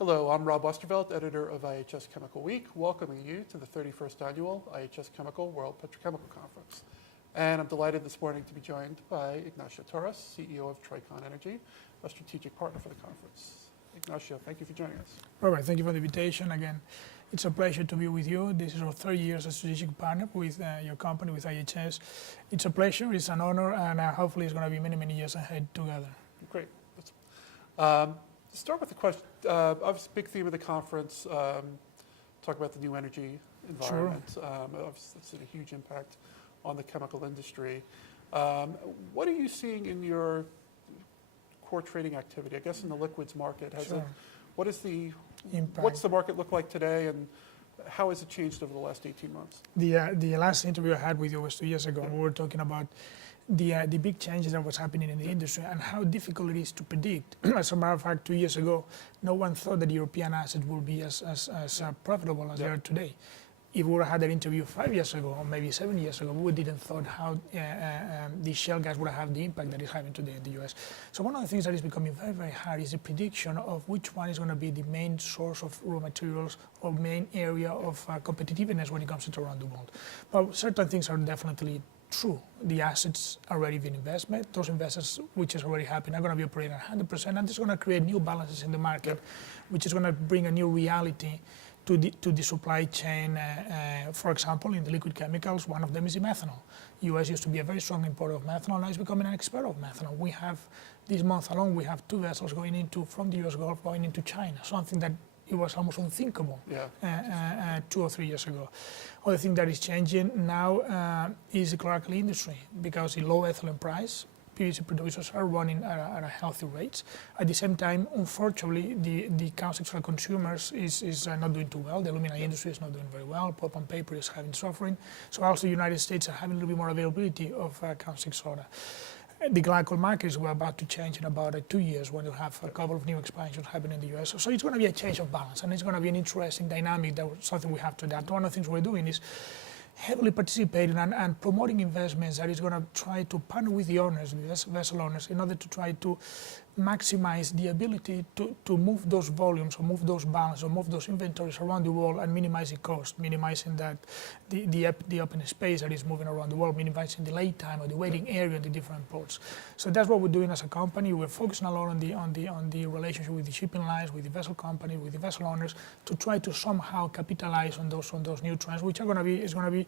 Hello, I'm Rob Westervelt, editor of IHS Chemical Week, welcoming you to the 31st annual IHS Chemical World Petrochemical Conference. And I'm delighted this morning to be joined by Ignacio Torras, CEO of Tricon Energy, a strategic partner for the conference. Ignacio, thank you for joining us. Robert, thank you for the invitation. Again, it's a pleasure to be with you. This is our third year as a strategic partner with your company, with IHS. It's a pleasure, it's an honor, and hopefully it's going to be many, many years ahead together. Great. To start with the question, obviously big theme of the conference, talk about the new energy environment. Sure. Obviously it's had a huge impact on the chemical industry. What are you seeing in your core trading activity? I guess in the liquids market, Sure. What's the market look like today, and how has it changed over the last 18 months? The last interview I had with you was 2 years ago, and we were talking about the big changes that was happening in the industry and how difficult it is to predict. As a matter of fact, 2 years ago, no one thought that European assets would be as profitable as they are today. If we would have had that interview 5 years ago, or maybe 7 years ago, we didn't thought how the shale gas would have the impact that it's having today in the US. So one of the things that is becoming very, very hard is the prediction of which one is going to be the main source of raw materials or main area of competitiveness when it comes to around the world. But certain things are definitely true. The assets are already been invested. Those investors, which is already happening, are going to be operating at 100%, and it's going to create new balances in the market, which is going to bring a new reality to the supply chain. For example, in the liquid chemicals, one of them is the methanol. US used to be a very strong importer of methanol, now it's becoming an expert of methanol. We have, this month alone, we have 2 vessels going from the US Gulf going into China, something that it was almost unthinkable 2 or 3 years ago. Other thing that is changing now is the chlor-alkali industry, because the low ethylene price, PVC producers are running at a healthy rates. At the same time, unfortunately, the caustics for consumers is not doing too well. The alumina industry is not doing very well. Pulp and paper is suffering. So also the United States are having a little bit more availability of caustic soda. The glycol markets were about to change in about 2 years when you have a couple of new expansions happening in the US. So it's going to be a change of balance, and it's going to be an interesting dynamic, that something we have to adapt. One of the things we're doing is heavily participating and promoting investments that is going to try to partner with the owners, the vessel owners, in order to try to maximize the ability to move those volumes or move those balances or move those inventories around the world and minimize the cost, minimizing that the open space that is moving around the world, minimizing the lay time or the waiting area in the different ports. So that's what we're doing as a company. We're focusing a lot on the relationship with the shipping lines, with the vessel company, with the vessel owners, to try to somehow capitalize on those new trends, which are going to be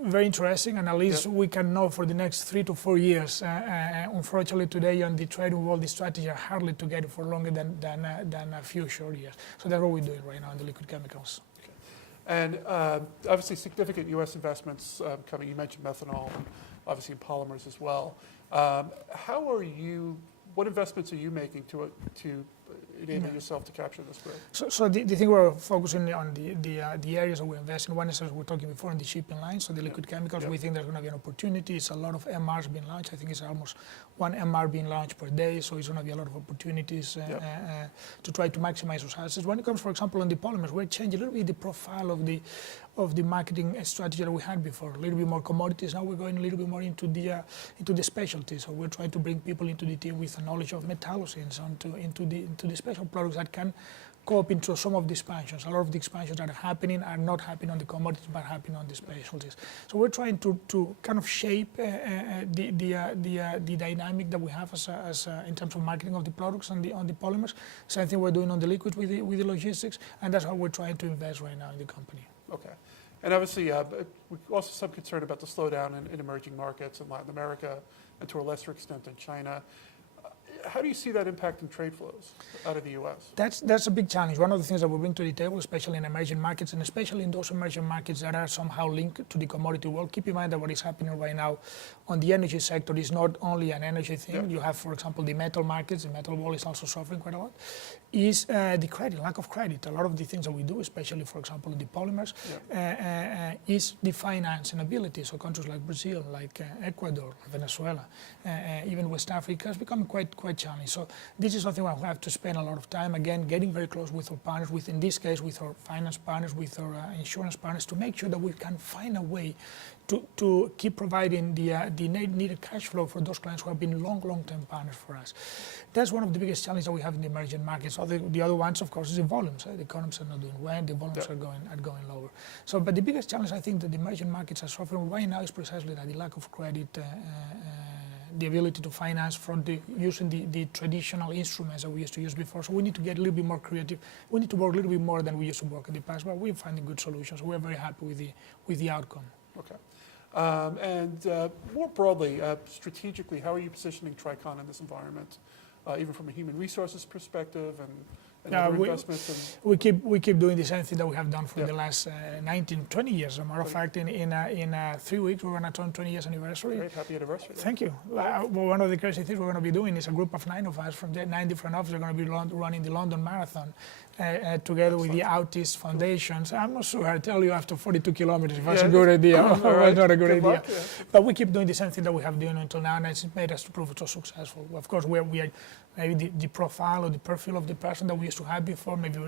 very interesting, and at least we can know for the next 3 to 4 years. Unfortunately, today on the trading world, the strategy are hardly to get it for longer than a few short years. So that's what we're doing right now in the liquid chemicals. Okay. And obviously significant U.S. investments coming. You mentioned methanol, and obviously in polymers as well. What investments are you making to enable yourself to capture this growth? So the thing we're focusing on the areas that we invest in. One is, as we were talking before, in the shipping line, so the liquid chemicals. We think there's going to be an opportunity. It's a lot of MRs being launched. I think it's almost 1 MR being launched per day, so it's going to be a lot of opportunities to try to maximize those assets. When it comes, for example, on the polymers, we're changing a little bit the profile of the marketing strategy that we had before. A little bit more commodities. Now we're going a little bit more into the specialties. So we're trying to bring people into the team with a knowledge of metallocene into the special products that can cope into some of the expansions. A lot of the expansions that are not happening on the commodities, but happening on the specialties. So we're trying to kind of shape the dynamic that we have as in terms of marketing of the products on the polymers. Same thing we're doing on the liquids with the logistics, and that's how we're trying to invest right now in the company. Okay. And obviously, also some concern about the slowdown in emerging markets in Latin America, and to a lesser extent in China. How do you see that impacting trade flows out of the U.S.? That's a big challenge. One of the things that we bring to the table, especially in emerging markets, and especially in those emerging markets that are somehow linked to the commodity world. Keep in mind that what is happening right now on the energy sector is not only an energy thing. Yeah. You have, for example, the metal markets. The metal world is also suffering quite a lot. Is the credit, lack of credit. A lot of the things that we do, especially, for example, in the polymers, is the financing ability. So countries like Brazil, like Ecuador, Venezuela, even West Africa has become quite quite challenging. So this is something where we have to spend a lot of time, again, getting very close with our partners, in this case, with our finance partners, with our insurance partners, to make sure that we can find a way to keep providing the needed cash flow for those clients who have been long-term partners for us. That's one of the biggest challenges that we have in the emerging markets. The other ones, of course, is the volumes. The economies are not doing well, the volumes are going lower. So, but the biggest challenge I think that the emerging markets are suffering right now is precisely that, the lack of credit, the ability to finance from using the traditional instruments that we used to use before. So we need to get a little bit more creative. We need to work a little bit more than we used to work in the past, but we're finding good solutions. We're very happy with the outcome. Okay. More broadly, strategically, how are you positioning Tricon in this environment, even from a human resources perspective and other investments? We keep doing the same thing that we have done for the last 19, 20 years. As a matter of fact, in 3 weeks, we're going to turn 20 years anniversary. Great, happy anniversary. Thank you. Well, one of the crazy things we're going to be doing is a group of 9 of us from the 9 different offices are going to be running the London Marathon together with the Autis Foundations. I'm not sure I tell you after 42 kilometers if that's a good idea or not a good idea. Luck, But we keep doing the same thing that we have done until now, and it's made us to prove it so successful. Of course, we are maybe the profile or the profile of the person that we used to have before, maybe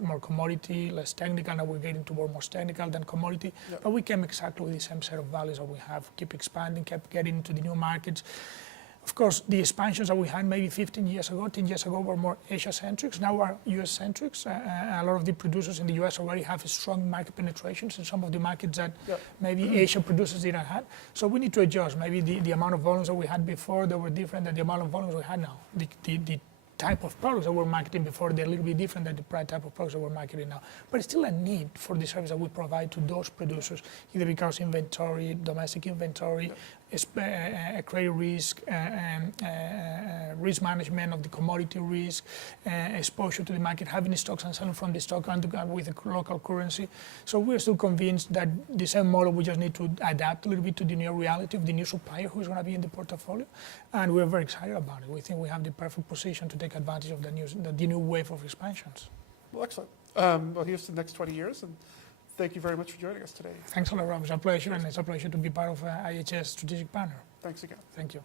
more commodity, less technical. Now we're getting to more technical than commodity. But we came exactly with the same set of values that we have. Keep expanding, kept getting into the new markets. Of course, the expansions that we had maybe 10 years ago were more Asia-centric. Now we're US-centric. A lot of the producers in the US already have a strong market penetrations in some of the markets that maybe Asian producers didn't have. So we need to adjust. Maybe the amount of volumes that we had before, they were different than the amount of volumes we had now. The type of products that we're marketing before, they're a little bit different than the type of products that we're marketing now. But it's still a need for the service that we provide to those producers, either because inventory, domestic inventory, credit risk, risk management of the commodity risk, exposure to the market, having stocks and selling from the stock and with a local currency. So we're still convinced that the same model, we just need to adapt a little bit to the new reality of the new supplier who's going to be in the portfolio. And we're very excited about it. We think we have the perfect position to take advantage of the new wave of expansions. Well, excellent. Well, here's to the next 20 years. And thank you very much for joining us today. Thanks a lot, Rob. It's a pleasure, and it's a pleasure to be part of IHS Strategic Partner. Thanks again. Thank you.